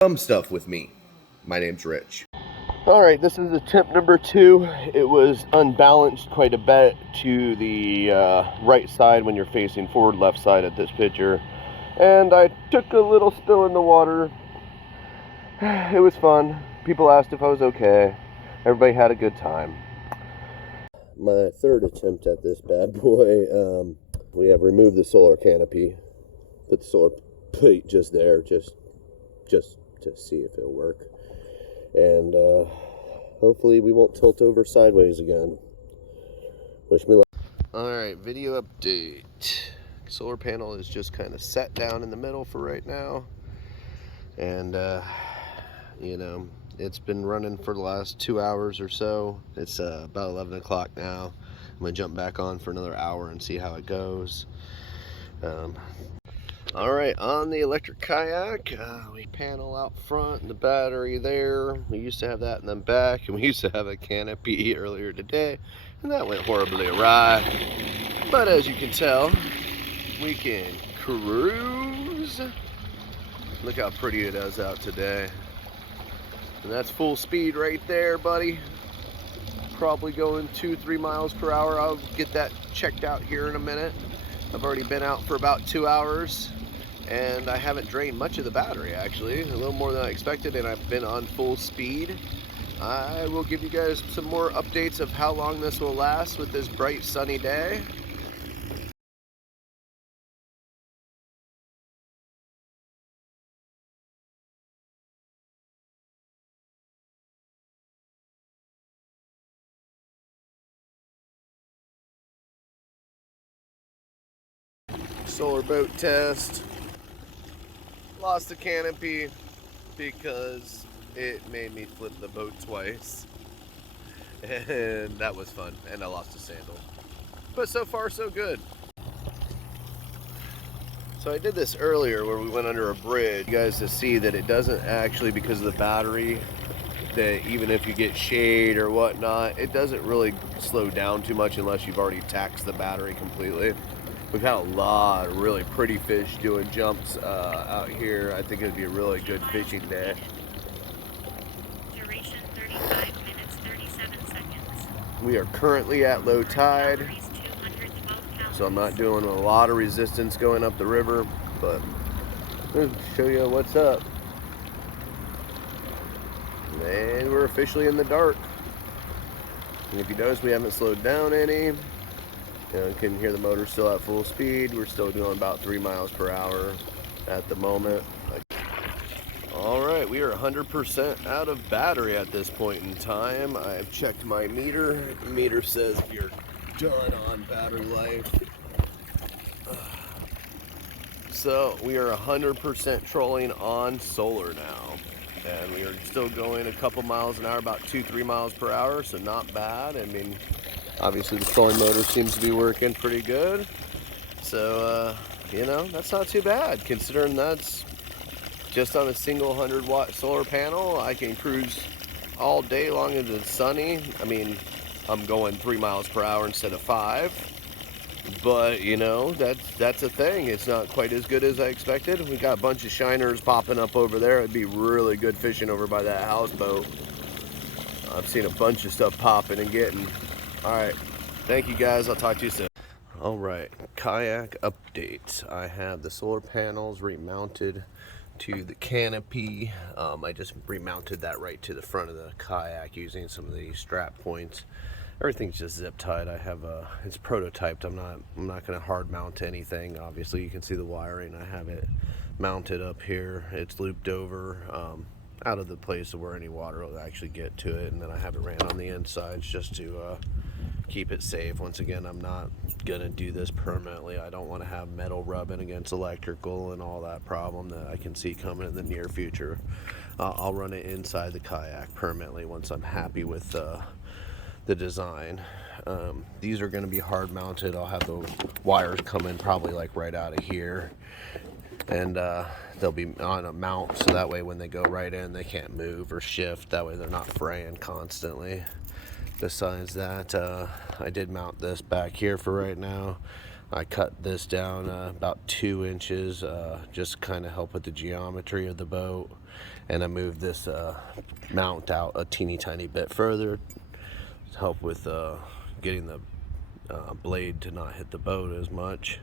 Dumb stuff with me. My name's Rich. Alright, this is attempt number 2. It was unbalanced quite a bit to the right side when you're facing forward, left side at this picture. And I took a little spill in the water. It was fun. People asked if I was okay. Everybody had a good time. My third attempt at this bad boy. We have removed the solar canopy. Put the solar plate just there, just to see if it'll work. And hopefully we won't tilt over sideways again. Wish me luck. Alright, video update. Solar panel is just kind of set down in the middle for right now. And, you know, it's been running for the last 2 hours or so. It's about 11 o'clock now. I'm going to jump back on for another hour and see how it goes. Alright, on the electric kayak, we panel out front and the battery there. We used to have that in the back, and we used to have a canopy earlier today, and that went horribly awry. But as you can tell, we can cruise. Look how pretty it is out today. And that's full speed right there, buddy. Probably going 2-3 miles per hour. I'll get that checked out here in a minute. I've already been out for about 2 hours. And I haven't drained much of the battery, actually, a little more than I expected, and I've been on full speed. I will give you guys some more updates of how long this will last with this bright sunny day. Solar boat test. Lost the canopy because it made me flip the boat twice, and that was fun, and I lost a sandal, but so far so good. So I did this earlier where we went under a bridge, you guys, to see that it doesn't actually, because of the battery, that even if you get shade or whatnot, it doesn't really slow down too much unless you've already taxed the battery completely. We've had a lot of really pretty fish doing jumps out here. I think it would be a really good fishing day. Duration 35 minutes 37 seconds. We are currently at low tide, so I'm not doing a lot of resistance going up the river, but I'll show you what's up. And we're officially in the dark. And if you notice, we haven't slowed down any. You know, you can hear the motor still at full speed. We're still doing about 3 miles per hour at the moment. Alright, we are 100% out of battery at this point in time. I've checked my meter. The meter says you're done on battery life. So we are 100% trolling on solar now. And we are still going a couple miles an hour, about 2-3 miles per hour, so not bad. I mean, obviously the trolling motor seems to be working pretty good. So, you know, that's not too bad, considering that's just on a single 100-watt solar panel. I can cruise all day long if it's sunny. I mean, I'm going 3 miles per hour instead of 5. But, you know, that's a thing. It's not quite as good as I expected. We got a bunch of shiners popping up over there. It'd be really good fishing over by that houseboat. I've seen a bunch of stuff popping and getting. Alright, thank you guys. I'll talk to you soon. Alright, kayak update. I have the solar panels remounted to the canopy. I just remounted that right to the front of the kayak using some of the strap points. Everything's just zip tied. I have it's prototyped. I'm not going to hard mount anything. Obviously, you can see the wiring. I have it mounted up here. It's looped over out of the place where any water will actually get to it, and then I have it ran on the insides just to keep it safe. Once again, I'm not going to do this permanently. I don't want to have metal rubbing against electrical and all that problem that I can see coming in the near future. I'll run it inside the kayak permanently once I'm happy with the design. These are going to be hard mounted. I'll have the wires come in probably like right out of here, and they'll be on a mount, so that way when they go right in they can't move or shift. That way they're not fraying constantly. Besides that, I did mount this back here for right now. I cut this down about 2 inches, just kind of help with the geometry of the boat. and I moved this mount out a teeny tiny bit further to help with getting the blade to not hit the boat as much.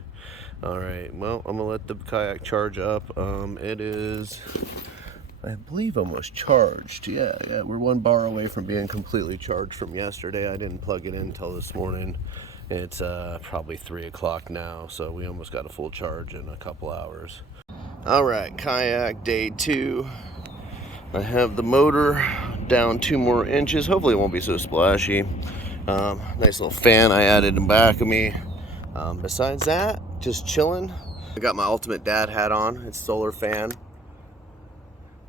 All right, well, I'm gonna let the kayak charge up. It is, I believe, almost charged. Yeah, we're 1 bar away from being completely charged from yesterday. I didn't plug it in until this morning. It's probably 3 o'clock now, so we almost got a full charge in a couple hours. All right, kayak day 2. I have the motor down 2 more inches. Hopefully it won't be so splashy. Nice little fan I added in back of me. Besides that, just chilling. I got my Ultimate Dad hat on. It's solar fan.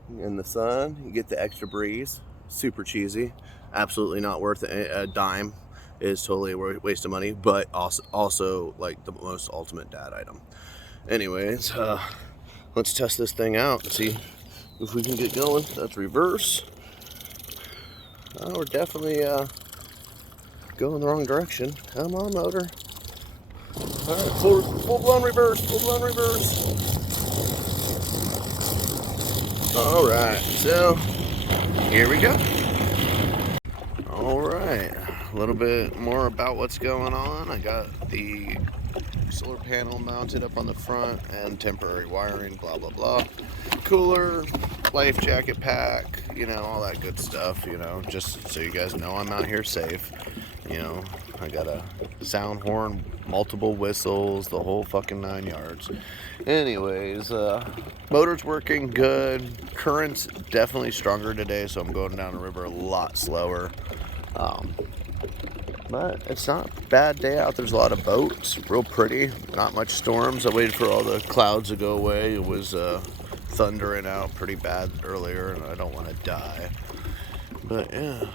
In the sun, you get the extra breeze. Super cheesy. Absolutely not worth a dime. It is totally a waste of money, but also like the most ultimate dad item. Anyways, let's test this thing out and see if we can get going. That's reverse. We're definitely going the wrong direction. Come on, motor. All right, full blown reverse, full blown reverse. All right, so here we go. All right, a little bit more about what's going on. I got the solar panel mounted up on the front and temporary wiring, blah, blah, blah. Cooler, life jacket pack, you know, all that good stuff, you know, just so you guys know I'm out here safe. You know, I got a sound horn, multiple whistles, the whole fucking 9 yards. Anyways, motor's working good. Current's definitely stronger today, so I'm going down the river a lot slower. But it's not a bad day out. There's a lot of boats, real pretty, not much storms. I waited for all the clouds to go away. It was thundering out pretty bad earlier, and I don't want to die. But yeah,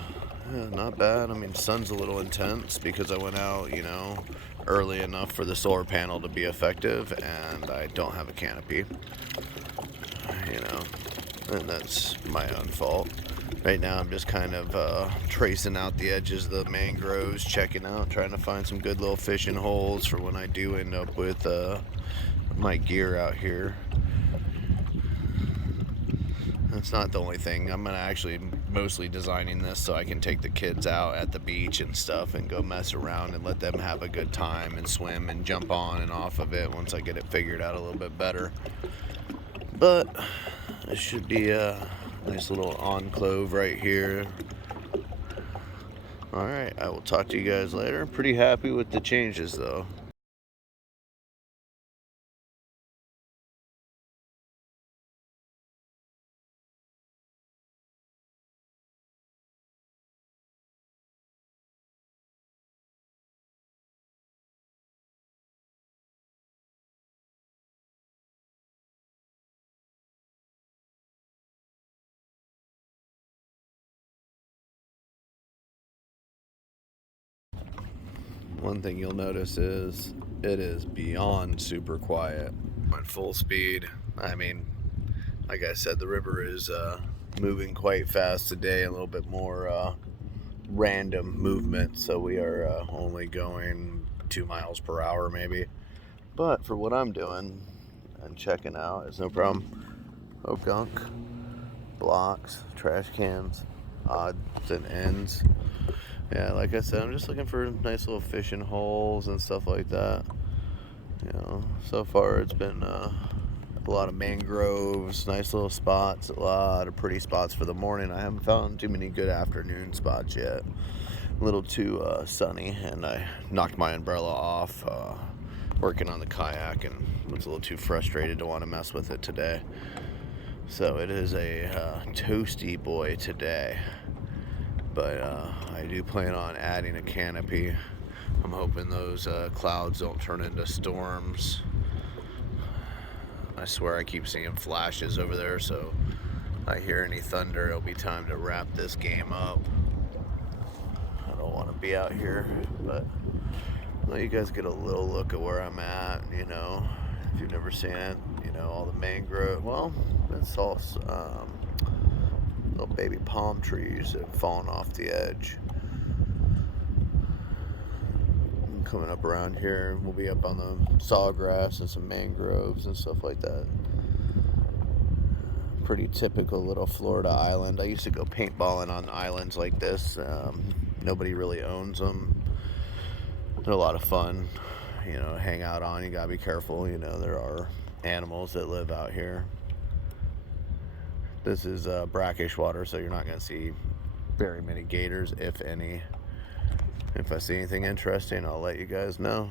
not bad. I mean, sun's a little intense because I went out, you know, early enough for the solar panel to be effective, and I don't have a canopy, you know, and that's my own fault. Right now I'm just kind of tracing out the edges of the mangroves, checking out, trying to find some good little fishing holes for when I do end up with my gear out here. That's not the only thing. I'm gonna actually mostly designing this so I can take the kids out at the beach and stuff and go mess around and let them have a good time and swim and jump on and off of it once I get it figured out a little bit better. But it should be a nice little enclave right here. Alright, I will talk to you guys later. Pretty happy with the changes though. One thing you'll notice is it is beyond super quiet. At full speed. I mean, like I said, the river is moving quite fast today, a little bit more random movement, so we are only going 2 miles per hour maybe. But for what I'm doing and checking out, it's no problem. Oh, gunk, blocks, trash cans, odds and ends. Yeah, like I said, I'm just looking for nice little fishing holes and stuff like that. You know, so far it's been a lot of mangroves, nice little spots, a lot of pretty spots for the morning. I haven't found too many good afternoon spots yet. A little too sunny, and I knocked my umbrella off working on the kayak and was a little too frustrated to want to mess with it today. So it is a toasty boy today. But I do plan on adding a canopy. I'm hoping those clouds don't turn into storms. I swear I keep seeing flashes over there, so I hear any thunder, it'll be time to wrap this game up. I don't want to be out here, but let you guys get a little look at where I'm at, you know, if you've never seen it, you know, all the mangrove, well, that's all little baby palm trees that have fallen off the edge. Coming up around here, we'll be up on the sawgrass and some mangroves and stuff like that. pretty typical little Florida island. I used to go paintballing on islands like this. Nobody really owns them. They're a lot of fun, you know, hang out on. You gotta be careful, you know, there are animals that live out here. This is brackish water, so you're not gonna see very many gators, if any. If I see anything interesting, I'll let you guys know.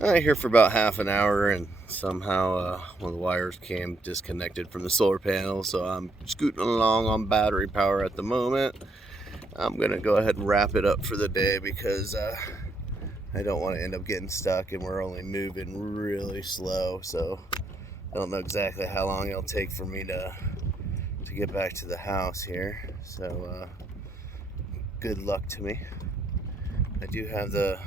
I'm here for about half an hour, and somehow one of the wires came disconnected from the solar panel, so I'm scooting along on battery power at the moment. I'm gonna go ahead and wrap it up for the day because I don't want to end up getting stuck, and we're only moving really slow, so I don't know exactly how long it'll take for me to get back to the house here. So good luck to me. I do have the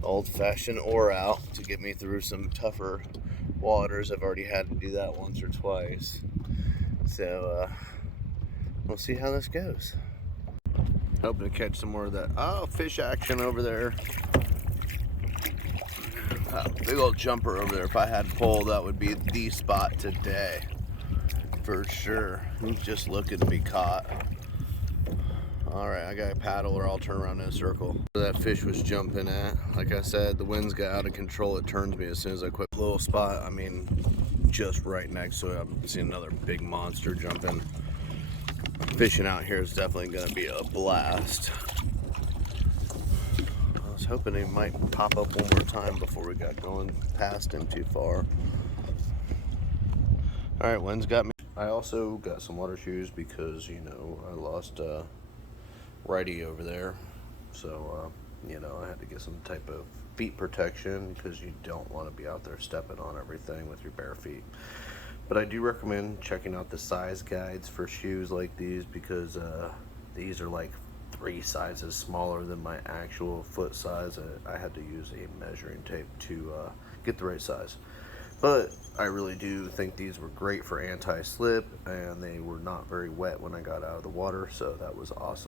old-fashioned oar out to get me through some tougher waters. I've already had to do that once or twice, so we'll see how this goes. Hoping to catch some more of that fish action over there. Big old jumper over there. If I had pole, that would be the spot today for sure. He's just looking to be caught. Alright, I got a paddle, or I'll turn around in a circle. Where that fish was jumping at, like I said, the winds got out of control. It turns me as soon as I quit. Little spot, I mean, just right next to it. I'm seeing another big monster jumping. Fishing out here is definitely going to be a blast. I was hoping he might pop up one more time before we got going past him too far. Alright, wind's got me. I also got some water shoes because, you know, I lost righty over there, so you know, I had to get some type of feet protection because you don't want to be out there stepping on everything with your bare feet. But I do recommend checking out the size guides for shoes like these, because these are like 3 sizes smaller than my actual foot size. I had to use a measuring tape to get the right size. But I really do think these were great for anti-slip, and they were not very wet when I got out of the water, so that was awesome.